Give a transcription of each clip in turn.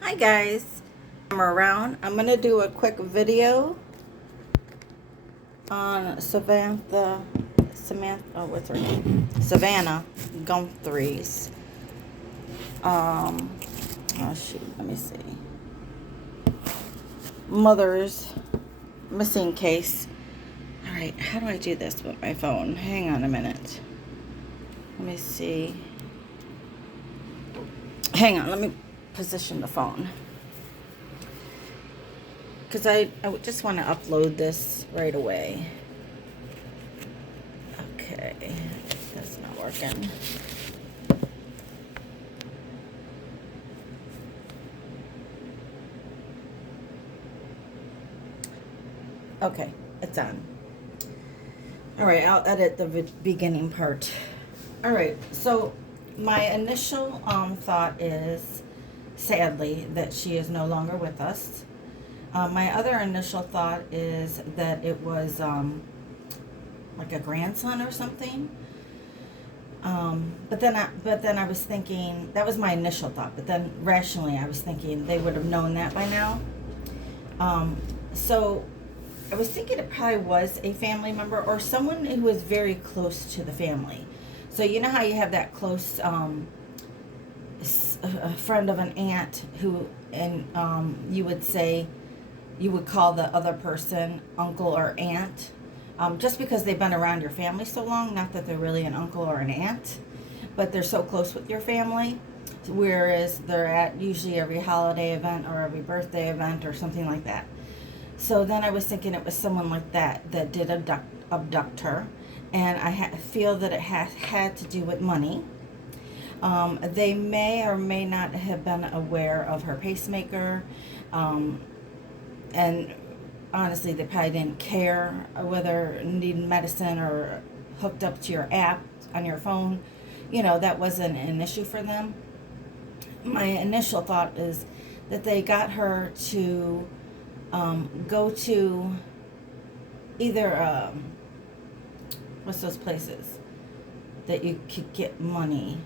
Hi guys, I'm around. I'm gonna do a quick video on what's her name? Savannah Guthrie's. Oh shoot, let me see. Mother's missing case. All right, how do I do this with my phone? Hang on a minute. Let me see. Hang on, let me position the phone. Because I just want to upload this right away. Okay, that's not working. Okay, it's on. All right, I'll edit the beginning part. All right, so my initial thought is, sadly, that she is no longer with us. My other initial thought is that it was like a grandson or something. But then I was thinking, that was my initial thought. But then rationally, I was thinking they would have known that by now. So I was thinking it probably was a family member or someone who was very close to the family. So you know how you have that close a friend of an aunt who, and you would say, you would call the other person uncle or aunt, just because they've been around your family so long. Not that they're really an uncle or an aunt, but they're so close with your family. Whereas they're at usually every holiday event or every birthday event or something like that. So then I was thinking it was someone like that that did abduct her, and I feel that it had to do with money. They may or may not have been aware of her pacemaker, and honestly, they probably didn't care whether needing medicine or hooked up to your app on your phone. You know, that wasn't an issue for them. My initial thought is that they got her to go to either what's those places that you could get money,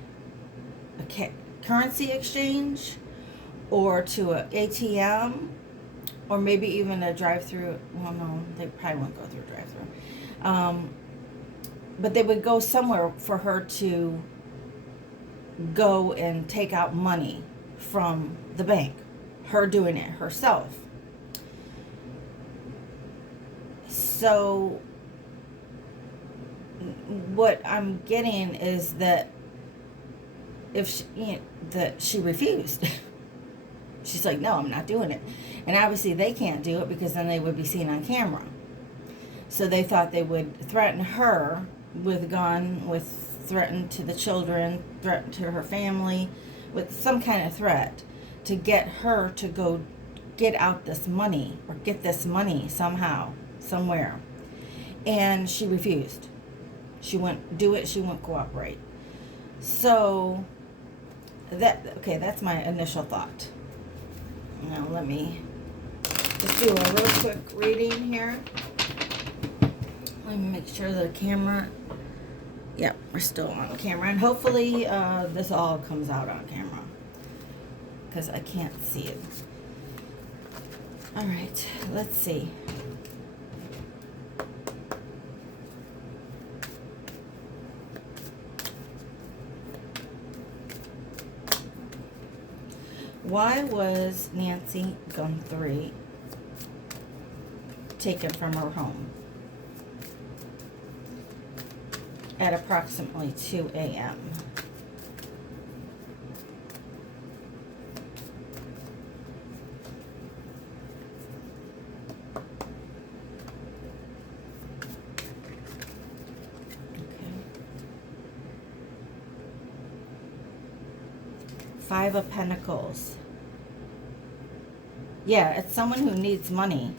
a currency exchange, or to a ATM, or maybe even a drive-through. Well, no, they probably won't go through a drive-through. But they would go somewhere for her to go and take out money from the bank. Her doing it herself. So what I'm getting is that if she, that she refused. She's like, no, I'm not doing it. And obviously they can't do it because then they would be seen on camera. So they thought they would threaten her with a gun, with threaten to the children, threaten to her family, with some kind of threat to get her to go get out this money or get this money somehow, somewhere. And she refused. She wouldn't do it. She wouldn't cooperate. So that's my initial thought. Now let me just do a real quick reading here. Let me make sure the camera, yep, we're still on camera. And hopefully this all comes out on camera because I can't see it. All right, let's see. Why was Nancy Guthrie taken from her home at approximately 2 a.m.? Five of Pentacles. Yeah, it's someone who needs money.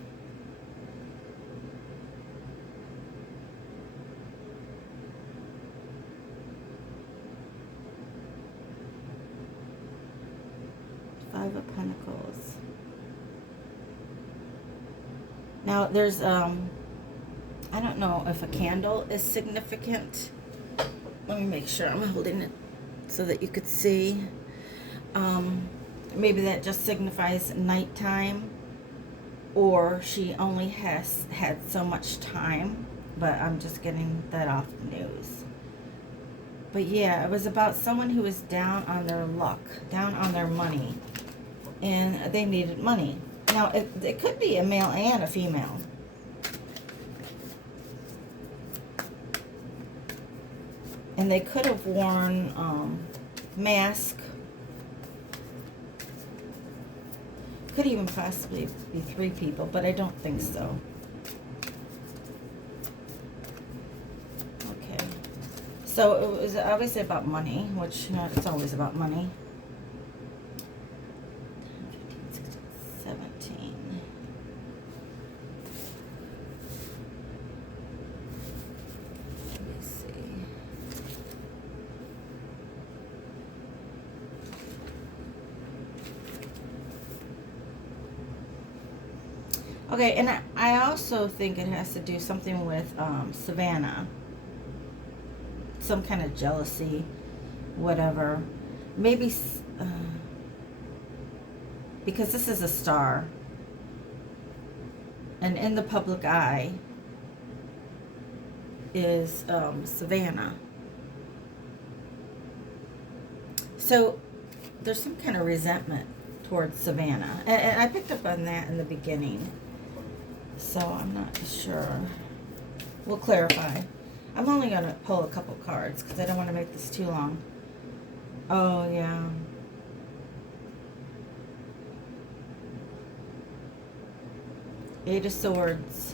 Five of Pentacles. Now there's I don't know if a candle is significant. Let me make sure I'm holding it so that you could see. maybe that just signifies nighttime, or she only has had so much time, but I'm just getting that off the news. But yeah, it was about someone who was down on their luck, down on their money, and they needed money. Now, it could be a male and a female. And they could have worn mask. Could even possibly be 3 people, but I don't think so. Okay. So it was obviously about money, which, you know, it's always about money. 17. Let me see. Okay, and I also think it has to do something with Savannah. Some kind of jealousy, whatever. Maybe because this is a star, and in the public eye is Savannah. So there's some kind of resentment towards Savannah, and I picked up on that in the beginning. So I'm not sure. We'll clarify. I'm only going to pull a couple cards because I don't want to make this too long. Oh, yeah. Eight of Swords.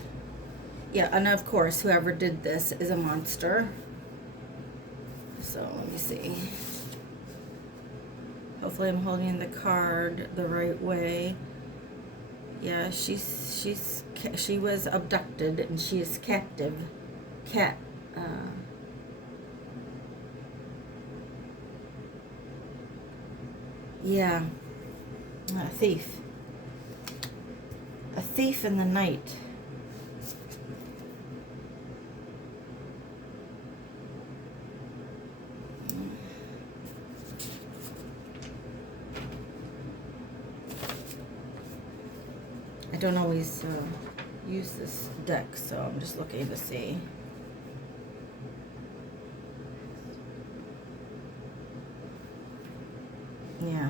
Yeah, and of course, whoever did this is a monster. So, let me see. Hopefully I'm holding the card the right way. Yeah, she was abducted and she is captive. Yeah, a thief. A thief in the night. I don't always use this deck, so I'm just looking to see. Yeah.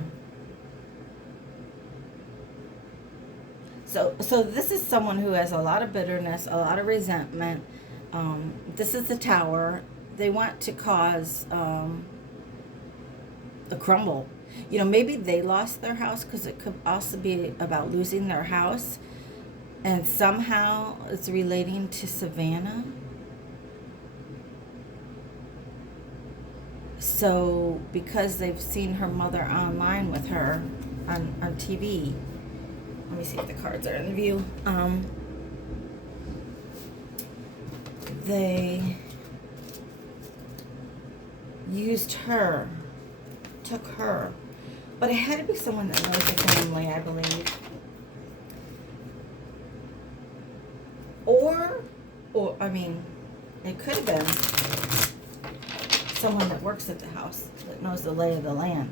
So this is someone who has a lot of bitterness, a lot of resentment. This is the Tower. They want to cause a crumble. You know, maybe they lost their house, because it could also be about losing their house. And somehow it's relating to Savannah. So because they've seen her mother online with her on TV. Let me see if the cards are in view. They used her, took her. But it had to be someone that knows the family, I believe. Or I mean, it could have been someone that works at the house, that knows the lay of the land.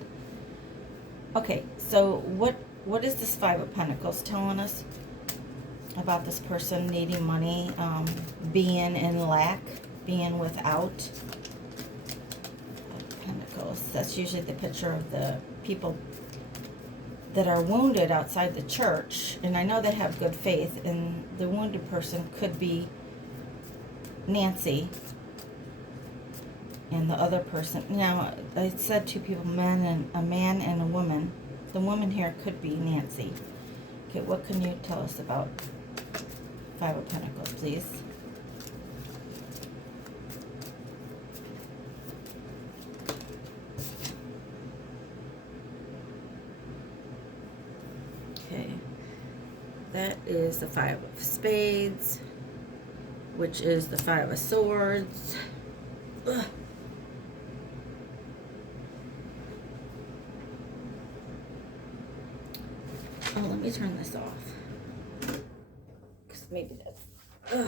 Okay, so what is this Five of Pentacles telling us about this person needing money, being in lack, being without? Pentacles. That's usually the picture of the people that are wounded outside the church, and I know they have good faith, and the wounded person could be Nancy, and the other person. Now, I said 2 people, a man and a woman. The woman here could be Nancy. Okay, what can you tell us about Five of Pentacles, please? Okay, that is the Five of Spades, which is the Five of Swords. Ugh. Oh, let me turn this off, because maybe that's... Ugh.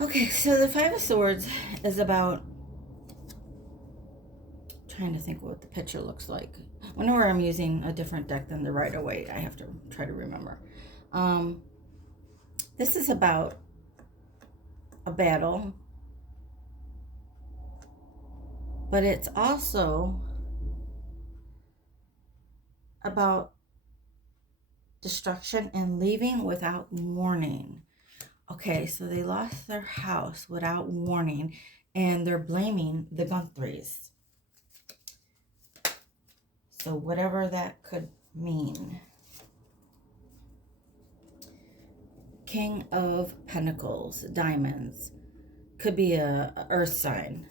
Okay, so the Five of Swords is about, trying to think what the picture looks like. Whenever I'm using a different deck than the Rider-Waite, I have to try to remember. This is about a battle, but it's also about destruction and leaving without warning. Okay, so they lost their house without warning, and they're blaming the Guthries. So whatever that could mean. King of Pentacles, diamonds. Could be a earth sign.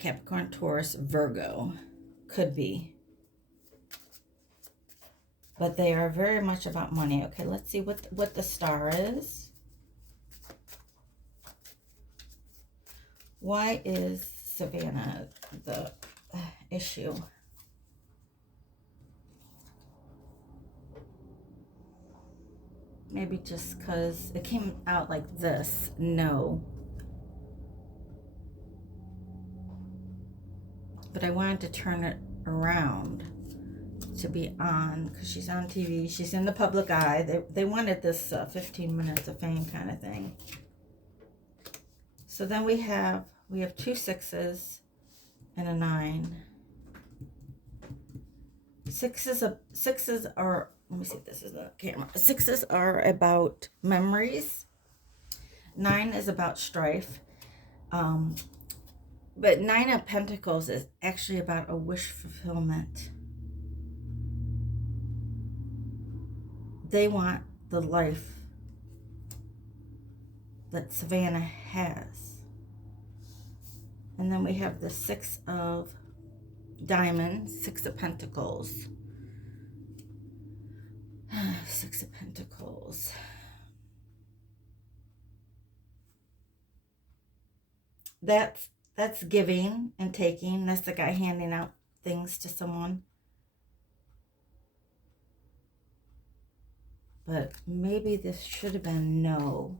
Capricorn, Taurus, Virgo. Could be. But they are very much about money. Okay, let's see what the star is. Why is Savannah the issue? Maybe just because it came out like this. No. But I wanted to turn it around to be on, because she's on TV. She's in the public eye. They wanted this 15 minutes of fame kind of thing. So then we have 2 6s and a 9. Sixes are, let me see if this is the camera. 6s are about memories. 9 is about strife. But 9 of Pentacles is actually about a wish fulfillment. They want the life that Savannah has. And then we have the 6 of Diamonds, 6 of Pentacles. 6 of Pentacles. That's giving and taking. That's the guy handing out things to someone. But maybe this should have been no.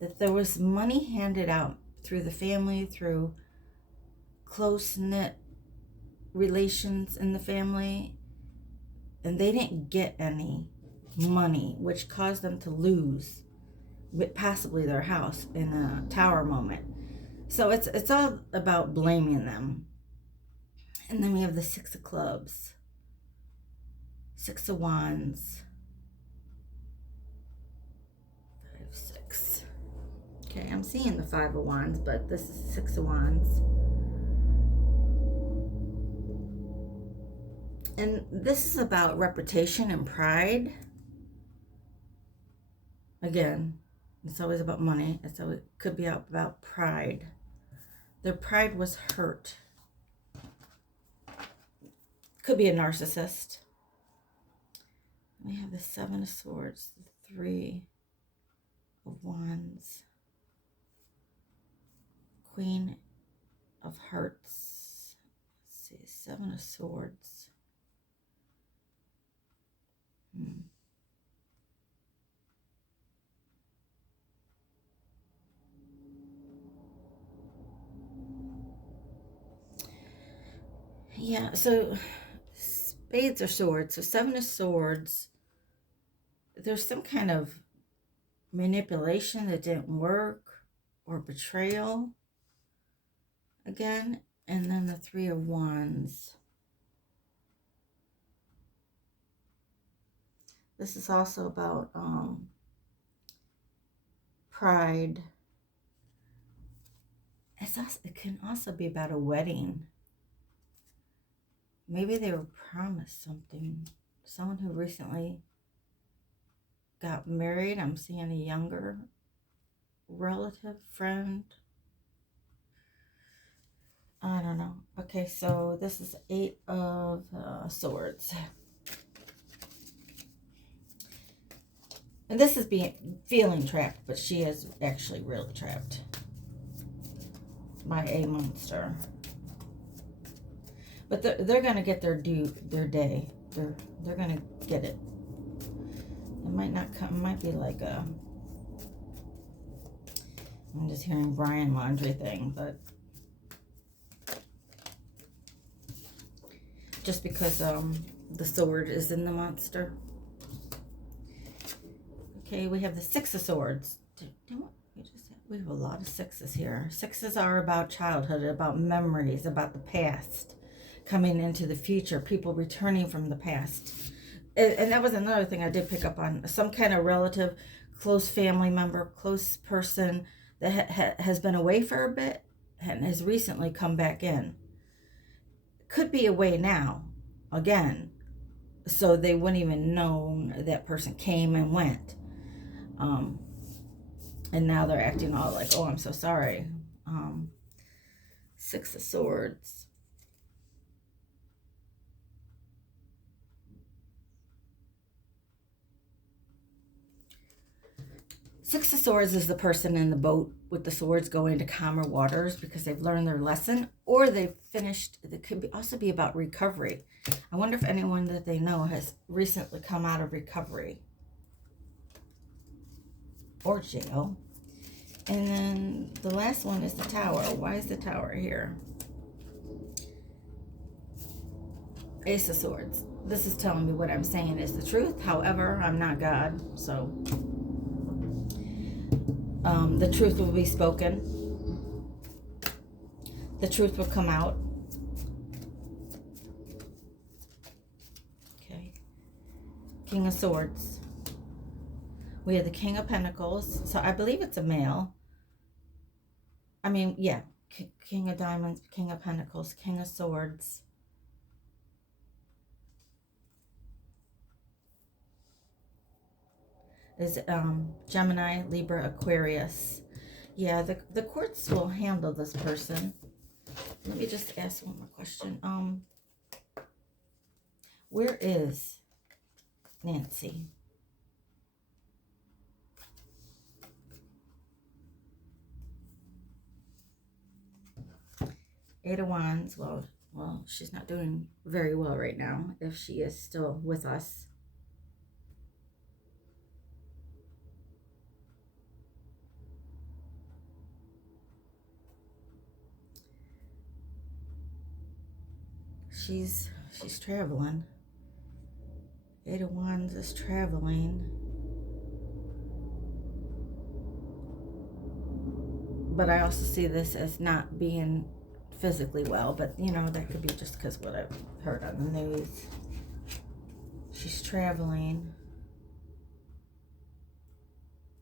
That there was money handed out through the family, through close-knit relations in the family, and they didn't get any money, which caused them to lose possibly their house in a tower moment. So it's all about blaming them. And then we have the 6 of Clubs, 6 of Wands, 5, 6. Okay, I'm seeing the 5 of Wands, but this is 6 of Wands. And this is about reputation and pride. Again, it's always about money. It could be about pride. Their pride was hurt. Could be a narcissist. We have the 7 of Swords, the 3 of Wands, Queen of Hearts. Let's see, 7 of Swords. Yeah, so spades are swords. So 7 of Swords, there's some kind of manipulation that didn't work, or betrayal again. And then the 3 of Wands. This is also about pride. It can also be about a wedding. Maybe they were promised something. Someone who recently got married. I'm seeing a younger relative, friend. I don't know. Okay, so this is 8 of Swords. And this is feeling trapped, but she is actually really trapped by a monster. But they're gonna get their day. They're gonna get it. It might not come. It might be like a I'm just hearing Brian laundry thing, but just because the sword is in the monster. Okay, we have the Six of Swords. We have a lot of sixes here. Sixes are about childhood, about memories, about the past, coming into the future, people returning from the past. And that was another thing I did pick up on. Some kind of relative, close family member, close person that has been away for a bit and has recently come back in. Could be away now, again, so they wouldn't even know that person came and went. And now they're acting all like, oh, I'm so sorry. Six of Swords. Six of Swords is the person in the boat with the swords going to calmer waters because they've learned their lesson, or they've finished. It could also be about recovery. I wonder if anyone that they know has recently come out of recovery or jail. And then the last one is the Tower. Why is the Tower here? Ace of Swords. This is telling me what I'm saying is the truth. However, I'm not God, so the truth will be spoken. The truth will come out. Okay. King of Swords. We have the King of Pentacles. So I believe it's a male. I mean, yeah. King of Diamonds, King of Pentacles, King of Swords. Is Gemini, Libra, Aquarius. Yeah, the courts will handle this person. Let me just ask one more question. Where is Nancy? Eight of Wands. Well, she's not doing very well right now if she is still with us. She's traveling. Eight of Wands is traveling. But I also see this as not being physically well. But, you know, that could be just because what I've heard on the news. She's traveling.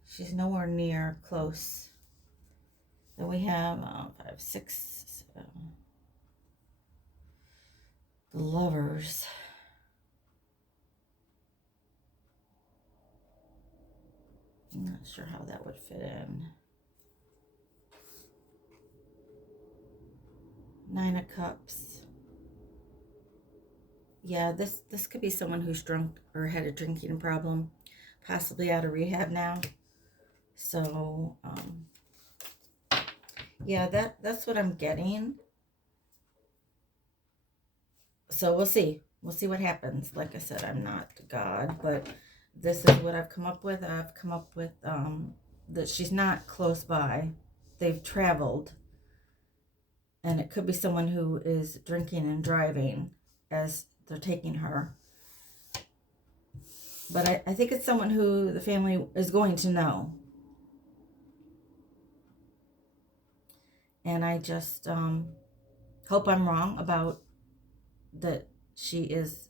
She's nowhere near close. Then we have 5, 6, the Lovers. I'm not sure how that would fit in. Nine of Cups. Yeah, this could be someone who's drunk or had a drinking problem, possibly out of rehab now. So, yeah, that's what I'm getting. So we'll see. We'll see what happens. Like I said, I'm not God, but this is what I've come up with. I've come up with that she's not close by. They've traveled. And it could be someone who is drinking and driving as they're taking her. But I think it's someone who the family is going to know. And I just hope I'm wrong about that she is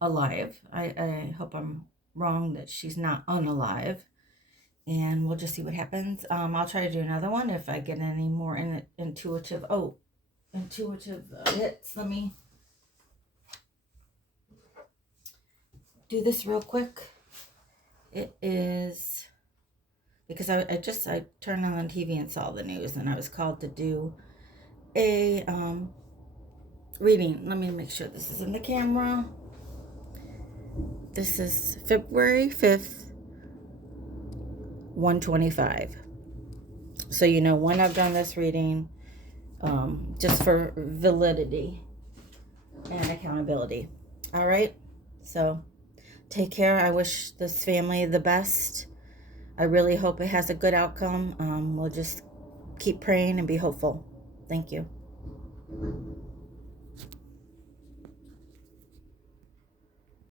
alive. I hope I'm wrong that she's not unalive. And we'll just see what happens. I'll try to do another one if I get any more intuitive hits. Let me do this real quick. It is because I turned on the TV and saw the news, and I was called to do a reading. Let me make sure this is in the camera. This is February 5th. 125. So you know when I've done this reading, just for validity and accountability. All right, so take care. I wish this family the best. I really hope it has a good outcome. We'll just keep praying and be hopeful. Thank you.